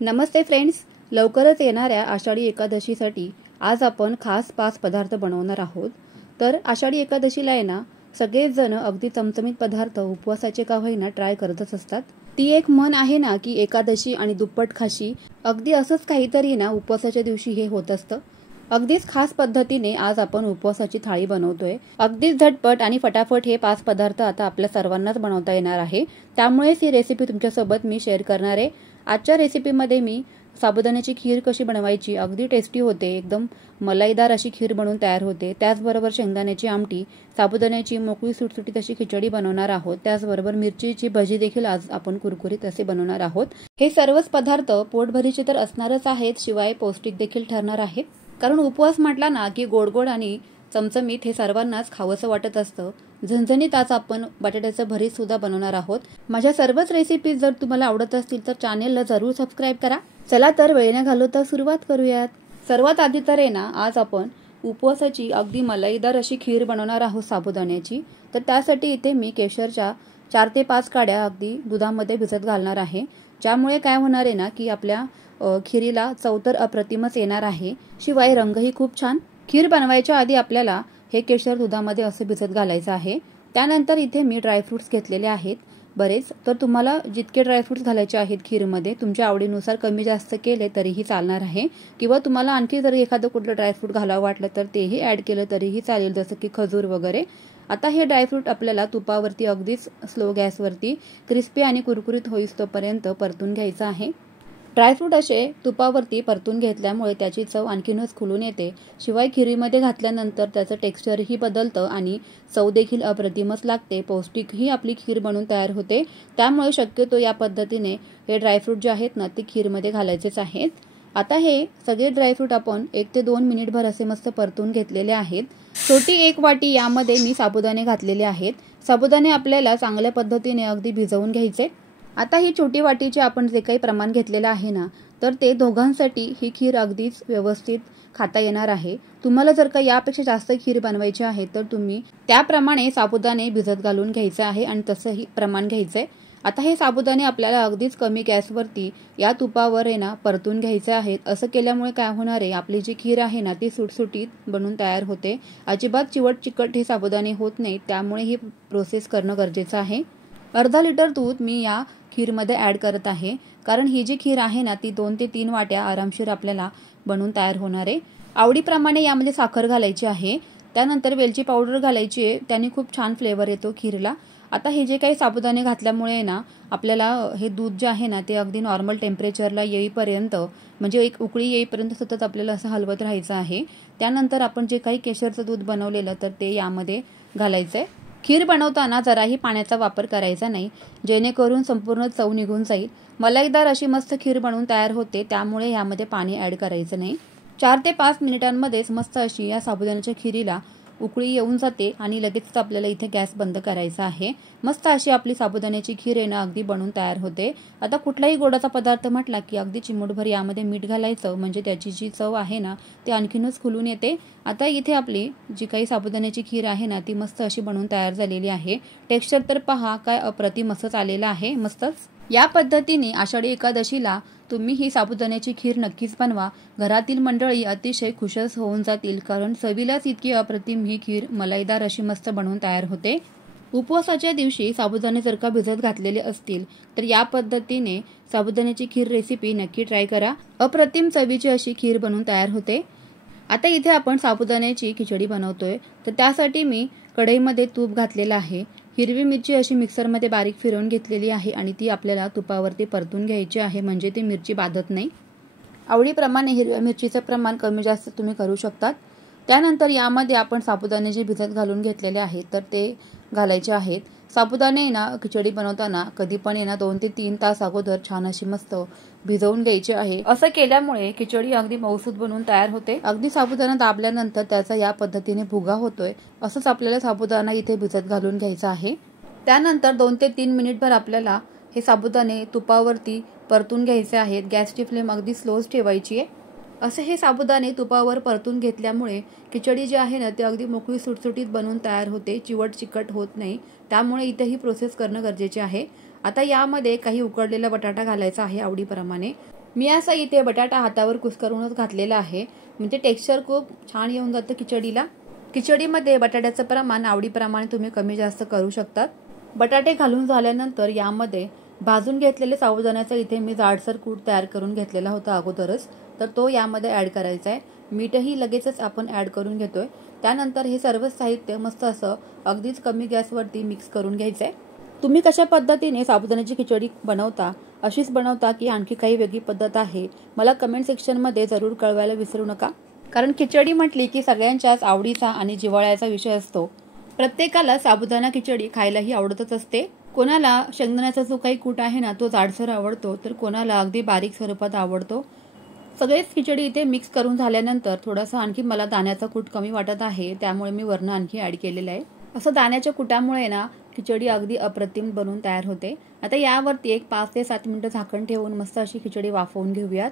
नमस्ते friends, लवकरच येणाऱ्या आषाढी एकादशीसाठी आज आपण खास 5 पदार्थ बनवणार आहोत। तर आषाढी एकादशीला आहे ना, सगळेच जण अगदी चमचमीत पदार्थ उपवासाचे का होईना ट्राय करतच असतात। ती एक म्हण आहे ना की एकादशी आणि दुप्पट खाशी, अगदी असंच काहीतरी ना उपवासाच्या दिवशी हे होत असतं। अगदीच खास पद्धतीने आज आपण उपवासाची थाळी बनवतोय। अगदीच झटपट आणि फटाफट हे 5 पदार्थ आता आपल्या सर्वांनाच बनवता येणार आहे। त्यामुळेच ही रेसिपी तुमच्यासोबत मी शेअर करणार आहे। आजच्या रेसिपीमध्ये मी साबुदाण्याची खीर कशी बनवायची, अगदी टेस्टी होते, एकदम मलाईदार अशी खीर बनवून तयार होते। त्याचबरोबर शेंगदाण्याची आमटी, साबुदाण्याची मोकळी सुटसुटीत अशी खिचडी बनवणार आहोत। त्याचबरोबर मिरचीची भजी देखील आज आपण कुरकुरीत असे बनवणार आहोत। हे सर्वच पदार्थ पोटभरीचे तर असणारच आहेत, शिवाय पौष्टिक देखील ठरणार आहेत। कारण उपवास म्हटला ना की गोड गोड आणि चमचमीत हे सर्वांनाच खावंसं वाटत असतं। झणझणीत आज आपण बटाट्याचं भरीत सुद्धा बनवणार आहोत। माझ्या सर्वच रेसिपीज जर तुम्हाला आवडत असतील तर चॅनेलला जरूर सबस्क्राइब करा। चला तर वेळ न घालवता सुरुवात करूयात। सर्वात आधी तर आहे ना, आज आपण उपवासाची अगदी मलाईदार अशी खीर बनवणार आहोत साबुदाण्याची। तर त्यासाठी इथे मी केशरच्या 4 ते 5 काड्या अगदी दुधामध्ये भिजत घालणार आहे। ज्यामुळे काय होणार आहे ना की आपल्या खीरीला चव तर अप्रतिमच येणार आहे, शिवाय रंगही खूप छान। खीर बनवायच्या आधी आपल्याला हे केशर दुधामध्ये असे भिजत घालायचं आहे। त्यानंतर इथे मी ड्रायफ्रुट्स घेतलेले आहेत बरेच। तर तुम्हाला जितके ड्रायफ्रुट्स घालायचे आहेत खीरमध्ये, तुमच्या आवडीनुसार कमी जास्त केले तरीही चालणार आहे, किंवा तुम्हाला आणखी जर एखादं कुठलं ड्रायफ्रूट घालावं वाटलं तर तेही ॲड केलं तरीही चालेल, जसं की खजूर वगैरे। आता हे ड्रायफ्रूट आपल्याला तुपावरती अगदीच स्लो गॅसवरती क्रिस्पी आणि कुरकुरीत होईस्तोपर्यंत परतून घ्यायचं आहे। ड्रायफ्रूट असे तुपावरती परतून घेतल्यामुळे त्याची चव आणखीनच खुलून येते, शिवाय खिरीमध्ये घातल्यानंतर त्याचं टेक्स्चरही बदलतं आणि चव देखील अप्रतिमच लागते। पौष्टिकही आपली खीर बनून तयार होते। त्यामुळे शक्यतो या पद्धतीने हे ड्रायफ्रूट जे आहेत ना ते खीरमध्ये घालायचेच आहेत। आता हे सगळे ड्रायफ्रूट आपण 1 ते 2 मिनिटभर असे मस्त परतून घेतलेले आहेत। छोटी 1 वाटी यामध्ये मी साबुदाणे घातलेले आहेत। साबुदाणे आपल्याला चांगल्या पद्धतीने अगदी भिजवून घ्यायचे। आता ही छोटी वाटीचे आपण जे काही प्रमाण घेतलेलं आहे ना, तर ते दोघांसाठी ही खीर अगदीच व्यवस्थित खाता येणार आहे। तुम्हाला जर का यापेक्षा जास्त खीर बनवायची आहे तर तुम्ही त्याप्रमाणे साबुदाणे भिजत घालून घ्यायचे आहे आणि तसंही प्रमाण घ्यायचंय। आता हे साबुदाणे आपल्याला अगदीच कमी गॅसवरती या तुपावर आहे ना परतून घ्यायचे आहेत। असं केल्यामुळे काय होणार आहे, आपली जी खीर आहे ना ती सुटसुटीत बनून तयार होते। अजिबात चिवट चिकट हे साबुदाणे होत नाही, त्यामुळे ही प्रोसेस करणं गरजेचं आहे। अर्धा लिटर दूध मी या खीरमध्ये ॲड करत आहे, कारण ही जी खीर आहे ना ती 2 ते 3 वाट्या आरामशीर आपल्याला बनवून तयार होणार आहे। आवडीप्रमाणे यामध्ये साखर घालायची आहे, त्यानंतर वेलची पावडर घालायची आहे, त्याने खूप छान फ्लेवर येतो खीरला। आता हे जे काही साबुदाणे घातल्यामुळे ना आपल्याला हे दूध जे आहे ना ते अगदी नॉर्मल टेम्परेचरला येईपर्यंत, म्हणजे एक उकळी येईपर्यंत सतत आपल्याला असं हलवत राहायचं आहे। त्यानंतर आपण जे काही केशरचं दूध बनवलेलं तर ते यामध्ये घालायचं आहे। खीर बनवताना जराही पाण्याचा वापर करायचा नाही, जेणेकरून संपूर्ण चव निघून जाईल। मलाईदार अशी मस्त खीर बनवून तयार होते, त्यामुळे यामध्ये पाणी ॲड करायचं नाही। 4 ते 5 मिनिटांमध्येच मस्त अशी या साबुदाण्याच्या खिरीला उकळी येऊन जाते आणि लगेचच आपल्याला इथे गॅस बंद करायचा आहे। मस्त अशी आपली साबुदाण्याची खीर आहे ना अगदी बनवून तयार होते। आता कुठलाही गोडाचा पदार्थ म्हटला की अगदी चिमूटभर यामध्ये मीठ घालायचं, म्हणजे त्याची जी चव आहे ना ती आणखीनच खुलून येते। आता इथे आपली जी काही साबुदाण्याची खीर आहे ना ती मस्त अशी बनवून तयार झालेली आहे। टेक्स्चर तर पहा काय अप्रतिम असंच आलेलं आहे, मस्तच। या पद्धतीने आषाढी एकादशीला तुम्ही ही साबुदाण्याची खीर नक्कीच बनवा। घरातील मंडळी अतिशय खुशच होऊन जातील, कारण चवीलाच इतकी अप्रतिम ही खीर मलाईदार अशी मस्त बनवून तयार होते। उपवासाच्या दिवशी साबुदाणे जर का भिजत घातलेले असतील तर या पद्धतीने साबुदाण्याची खीर रेसिपी नक्की ट्राय करा। अप्रतिम चवीची अशी खीर बनवून तयार होते। आता इथे आपण साबुदाण्याची खिचडी बनवतोय, तर त्यासाठी मी कढईमध्ये तूप घातलेलं आहे। हिरवी मिरची अशी मिक्सरमध्ये बारीक फिरवून घेतलेली आहे आणि ती आपल्याला तुपावरती परतून घ्यायची आहे, म्हणजे ती मिरची बाधत नाही। आवडीप्रमाणे हिरव्या मिरचीचं प्रमाण कमी जास्त तुम्ही करू शकतात। त्यानंतर यामध्ये आपण साबुदाणे जे भिजत घालून घेतलेले आहेत तर ते घालायचे आहेत। साबुदाणे ना खिचडी बनवताना कधी पण 2 ते 3 तास अगोदर छान अशी मस्त भिजवून घ्यायची आहे। असं केल्यामुळे खिचडी अगदी मऊसूत बनवून तयार होते। अगदी साबुदाणा दाबल्यानंतर त्याचा या पद्धतीने भुगा होतोय, असंच आपल्याला साबुदाणा इथे भिजत घालून घ्यायचा आहे। त्यानंतर 2 ते 3 मिनिटभर आपल्याला हे साबुदाणे तुपावरती परतून घ्यायचे आहेत। गॅसची फ्लेम अगदी स्लोच ठेवायची आहे। असे हे साबुदाणे तुपावर परतून घेतल्यामुळे खिचडी जी आहे ना ती अगदी मोकळी सुटसुटीत बनवून तयार होते, चिवट चिकट होत नाही। त्यामुळे इथे ही प्रोसेस करणं गरजेचे आहे। आता यामध्ये काही उकडलेला बटाटा घालायचा आहे आवडीप्रमाणे। मी असा इथे बटाटा हातावर कुस्करूनच घातलेला आहे, म्हणजे टेक्स्चर खूप छान येऊन जातं खिचडीला. खिचडीमध्ये बटाट्याचं प्रमाण आवडीप्रमाणे तुम्ही कमी जास्त करू शकतात. बटाटे घालून झाल्यानंतर यामध्ये भाजून घेतलेले साबुदाण्याचा इथे मी जाडसर कूट तयार करून घेतलेला होता अगोदरच, तर तो यामध्ये ॲड करायचा आहे. मीठही लगेचच आपण ॲड करून घेतोय. त्यानंतर हे सर्व साहित्य मस्त असं अगदीच कमी गॅसवरती मिक्स करून घ्यायचं आहे. तुम्ही कशा पद्धतीने साबुदाण्याची खिचडी बनवता, अशीच बनवता की आणखी काही वेगळी पद्धत आहे, मला कमेंट सेक्शनमध्ये जरूर कळवायला विसरू नका. कारण खिचडी म्हटली की सगळ्यांच्याच आवडीचा आणि जिव्हाळ्याचा विषय असतो. प्रत्येकाला साबुदाणा खिचडी खायलाही आवडतच असते. कोणाला शेंगदाण्याचा जो काही कूट आहे ना तो जाडसर आवडतो, तर कोणाला अगदी बारीक स्वरूपात आवडतो. सगळेच खिचडी इथे मिक्स करून झाल्यानंतर थोडासा आणखी मला दाण्याचा कूट कमी वाटत आहे, त्यामुळे मी वरनं आणखी ॲड केलेला आहे. असं दाण्याच्या कुटामुळे ना खिचडी अगदी अप्रतिम बनून तयार होते. आता यावरती एक 5 ते 7 मिनिटं झाकण ठेवून मस्त अशी खिचडी वाफवून घेऊयात.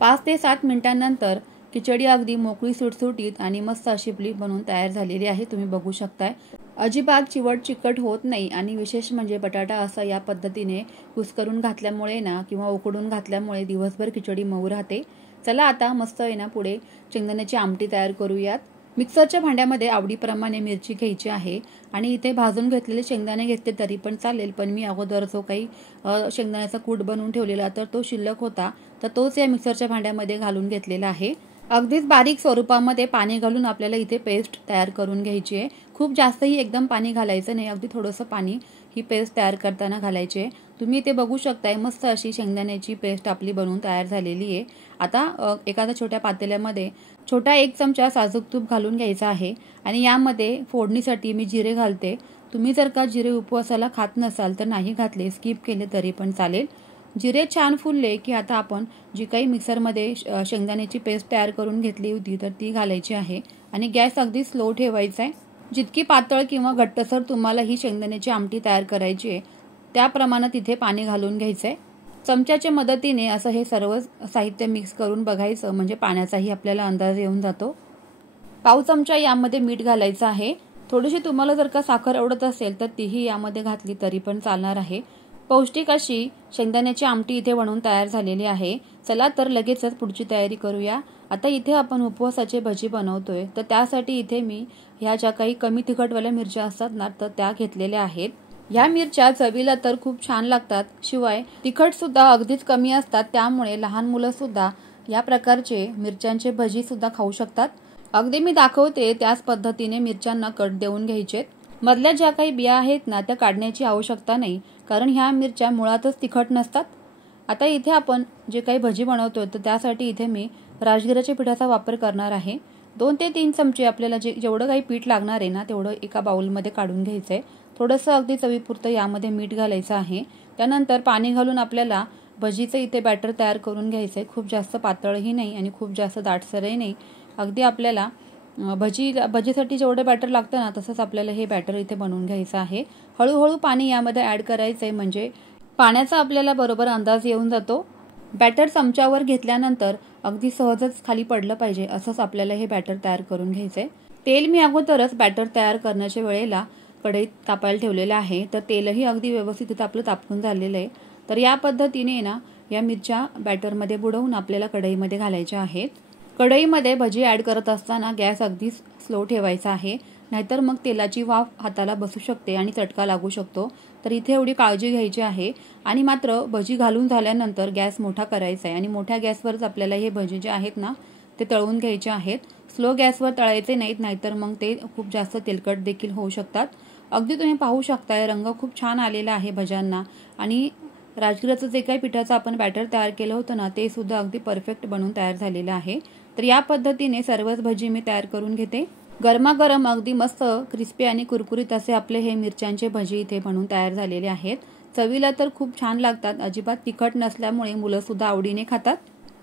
5 ते 7 मिनिटांनंतर खिचडी अगदी मोकळी सुटसुटीत आणि मस्त अशी बनून तयार झालेली आहे. तुम्ही बघू शकताय, अजिबात चिवट चिकट होत नाही. आणि विशेष म्हणजे बटाटा असा या पद्धतीने कुस्करून घातल्यामुळे ना किंवा उकडून घातल्यामुळे दिवसभर खिचडी मऊ राहते. चला आता मस्त आहे ना पुढे शेंगदाण्याची आमटी तयार करूयात. मिक्सरच्या भांड्यामध्ये आवडीप्रमाणे मिरची घ्यायची आहे आणि इथे भाजून घेतलेले शेंगदाणे घेतले तरी पण चालेल, पण मी अगोदर जो काही शेंगदाण्याचा कूट बनवून ठेवलेला तर तो शिल्लक होता, तर तोच या मिक्सरच्या भांड्यामध्ये घालून घेतलेला आहे. अगदीच बारीक स्वरूपामध्ये पाणी घालून आपल्याला इथे पेस्ट तयार करून घ्यायची आहे. खूप जास्तही एकदम पाणी घालायचं नाही, अगदी थोडंसं पाणी ही पेस्ट तयार करताना घालायचे. तुम्ही इथे बघू शकताय मस्त अशी शेंगदाण्याची पेस्ट आपली बनवून तयार झालेली आहे. आता एखाद्या छोट्या पातेल्यामध्ये छोटा 1 चमचा साजूक तूप घालून घ्यायचा आहे आणि यामध्ये फोडणीसाठी मी जिरे घालते. तुम्ही जर का जिरे उपवासाला खात नसाल तर नाही घातले, स्किप केले तरी पण चालेल. जिरे छान फुलले की आता आपण जी काही मिक्सरमध्ये शेंगदाण्याची पेस्ट तयार करून घेतली होती तर ती घालायची आहे आणि गॅस अगदी स्लो ठेवायचा आहे. जितकी पातळ किंवा घट्टसर तुम्हाला ही शेंगदाण्याची आमटी तयार करायची आहे त्या प्रमाणात इथे पाणी घालून घ्यायचंय. चमच्याच्या मदतीने असं हे सर्व साहित्य मिक्स करून बघायचं, म्हणजे पाण्याचाही आपल्याला अंदाज येऊन जातो. पाव चमचा यामध्ये मीठ घालायचं आहे. थोडीशी तुम्हाला जर का साखर आवडत असेल तर तीही यामध्ये घातली तरी पण चालणार आहे. पौष्टिक अशी शेंगदाण्याची आमटी इथे बनवून तयार झालेली आहे. चला तर लगेचच पुढची तयारी करूया. आता इथे आपण उपवासाचे भजी बनवतोय, तर त्यासाठी इथे मी ह्या ज्या काही कमी तिखटवाल्या मिरच्या असतात ना तर त्या घेतलेल्या आहेत. ह्या मिरच्या चवीला तर खूप छान लागतात, शिवाय तिखट सुद्धा अगदीच कमी असतात, त्यामुळे लहान मुलं सुद्धा या प्रकारचे मिरच्यांचे भजी सुद्धा खाऊ शकतात. अगदी मी दाखवते त्याच पद्धतीने मिरच्यांना कट देऊन घ्यायचे. मधल्या ज्या काही बिया आहेत ना त्या काढण्याची आवश्यकता नाही, कारण ह्या मिरच्या मुळातच तिखट नसतात. आता इथे आपण जे काही भजी बनवतोय तर त्यासाठी इथे मी राजगिराच्या पिठाचा वापर करणार आहे. 2 ते 3 चमचे आपल्याला जेवढं काही पीठ लागणार आहे ना तेवढं एका बाउलमध्ये काढून घ्यायचं आहे. थोडंसं अगदी चवीपुरतं यामध्ये मीठ घालायचं आहे. त्यानंतर पाणी घालून आपल्याला भजीचं इथे बॅटर तयार करून घ्यायचं आहे. खूप जास्त पातळही नाही आणि खूप जास्त दाटसरही नाही. अगदी आपल्याला भजीसाठी जेवढं बॅटर लागतं ना तसंच आपल्याला हे बॅटर इथे बनवून घ्यायचं आहे. हळूहळू पाणी यामध्ये ॲड करायचं आहे, म्हणजे पाण्याचा आपल्याला बरोबर अंदाज येऊन जातो. बॅटर चमच्यावर घेतल्यानंतर अगदी सहजच खाली पडलं पाहिजे असंच आपल्याला हे बॅटर तयार करून घ्यायचं आहे. तेल मी अगोदरच बॅटर तयार करण्याच्या वेळेला कढईत तापायला ठेवलेलं आहे, तर तेलही अगदी व्यवस्थित आपलं तापून झालेलं आहे. तर या पद्धतीने ना या मिरच्या बॅटरमध्ये बुडवून आपल्याला कढईमध्ये घालायच्या आहेत. कढईमध्ये भजी ॲड करत असताना गॅस अगदी स्लो ठेवायचा आहे, नाहीतर मग तेलाची वाफ हाताला बसू शकते आणि चटका लागू शकतो. तर इथे एवढी काळजी घ्यायची आहे. आणि मात्र भजी घालून झाल्यानंतर गॅस मोठा करायचा आहे आणि मोठ्या गॅसवरच आपल्याला हे भजी जे आहेत ना ते तळून घ्यायचे आहेत. स्लो गॅसवर तळायचे नाहीत, नाहीतर मग ते खूप जास्त तेलकट देखील होऊ शकतात. अगदी तुम्ही पाहू शकताय रंग खूप छान आलेला आहे भज्यांना, आणि राजगिराचं जे काही पिठाचं आपण बॅटर तयार केलं होतं ना ते सुद्धा अगदी परफेक्ट बनून तयार झालेलं आहे. तर या पद्धतीने सर्वच भजी मी तयार करून घेते. गरमागरम अगदी मस्त क्रिस्पी आणि कुरकुरीत असे आपले हे मिरच्यांचे भजी इथे बनवून तयार झालेले आहेत. चवीला तर खूप छान लागतात, अजिबात तिखट नसल्यामुळे मुलं सुद्धा आवडीने खातात.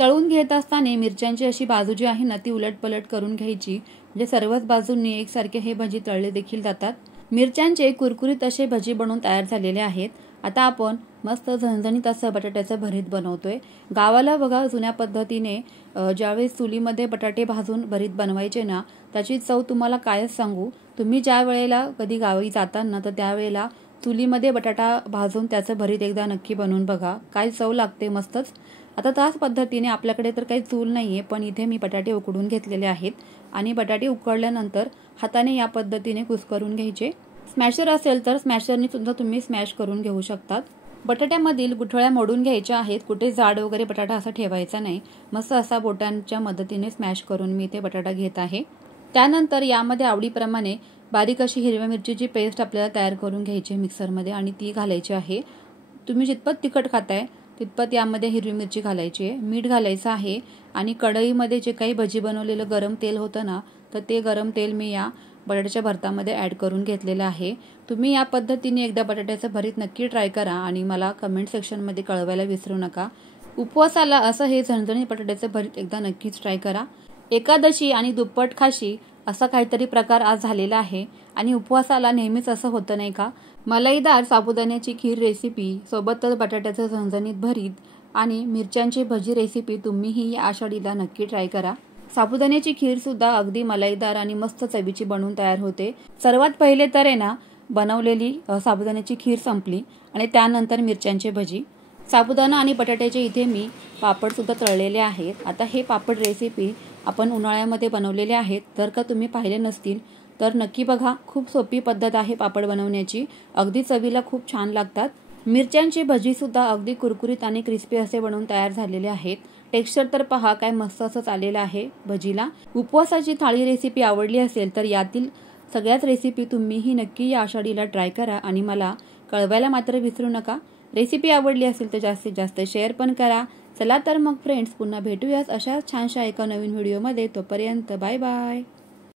तळून घेत असताना मिरच्यांची अशी बाजू जी आहे ना ती उलटपलट करून घ्यायची, म्हणजे सर्वच बाजूंनी एकसारखे हे भजी तळले देखील जातात. मिरच्यांचे कुरकुरीत असे भजी बनवून तयार झालेले आहेत. आता आपण मस्त झणझणीत असं बटाट्याचं भरीत बनवतोय. गावाला बघा जुन्या पद्धतीने ज्यावेळेस चुलीमध्ये बटाटे भाजून भरीत बनवायचे ना त्याची चव तुम्हाला कायच सांगू. तुम्ही ज्या वेळेला कधी गावी जाताना तर त्यावेळेला चुलीमध्ये बटाटा भाजून त्याचं भरीत एकदा नक्की बनवून बघा, काय चव लागते मस्तच. आता त्याच पद्धतीने आपल्याकडे तर काही चूल नाही आहे, पण इथे मी बटाटे उकडून घेतलेले आहेत आणि बटाटे उकडल्यानंतर हाताने या पद्धतीने कुस्करून घ्यायचे. स्मॅशर असेल तर स्मॅशरने सुद्धा तुम्ही स्मॅश करून घेऊ शकतात. बटाट्यामधील गुठळ्या मोडून घ्यायच्या आहेत. कुठे जाड वगैरे बटाटा असा ठेवायचा नाही. मस्त असा बोटांच्या मदतीने स्मॅश करून मी इथे बटाटा घेत आहे. त्यानंतर यामध्ये आवडीप्रमाणे बारीक अशी हिरव्या मिरचीची पेस्ट आपल्याला तयार करून घ्यायची मिक्सरमध्ये आणि ती घालायची आहे. तुम्ही जितपत तिखट खाताय तितपत यामध्ये हिरवी मिरची घालायची आहे. मीठ घालायचं आहे आणि कढईमध्ये जे काही भजी बनवलेलं गरम तेल होतं ना, तर ते गरम तेल मी या बटाट्याच्या भरतामध्ये ॲड करून घेतलेलं आहे. तुम्ही या पद्धतीने एकदा बटाट्याचं भरीत नक्की ट्राय करा आणि मला कमेंट सेक्शनमध्ये कळवायला विसरू नका. उपवासाला असं हे झणझणीत बटाट्याचं भरीत एकदा नक्कीच ट्राय करा. एकादशी आणि दुप्पट खाशी असा काहीतरी प्रकार आज झालेला आहे आणि उपवासाला नेहमीच असं होतं नाही का. मलाईदार साबुदाण्याची खीर रेसिपी सोबतच बटाट्याचं झणझणीत भरीत आणि मिरच्यांची भजी रेसिपी तुम्हीही या आषाढीला नक्की ट्राय करा. साबुदाण्याची खीर सुद्धा अगदी मलाईदार आणि मस्त चवीची बनवून तयार होते. सर्वात पहिले तर आहे ना, बनवलेली साबुदाण्याची खीर संपली आणि त्यानंतर मिरच्यांची भजी. साबुदाणा आणि बटाट्याचे इथे मी पापड सुद्धा तळलेले आहेत. आता हे पापड रेसिपी आपण उन्हाळ्यामध्ये बनवलेले आहेत. जर का तुम्ही पाहिले नसतील तर नक्की बघा. खूप सोपी पद्धत आहे पापड बनवण्याची. अगदी चवीला खूप छान लागतात. मिरच्यांची भजी सुद्धा अगदी कुरकुरीत आणि क्रिस्पी असे बनवून तयार झालेले आहेत. टेक्स्चर तर पहा काय मस्त असं आलेलं आहे भजीला. उपवासाची थाळी रेसिपी आवडली असेल तर यातील सगळ्याच रेसिपी तुम्हीही नक्की या आषाढीला ट्राय करा आणि मला कळवायला मात्र विसरू नका. रेसिपी आवडली असेल तर जास्तीत जास्त शेअर पण करा. चला तर मग फ्रेंड्स, पुन्हा भेटूयाच अशाच छानशा एका नवीन व्हिडिओमध्ये. तोपर्यंत बाय बाय.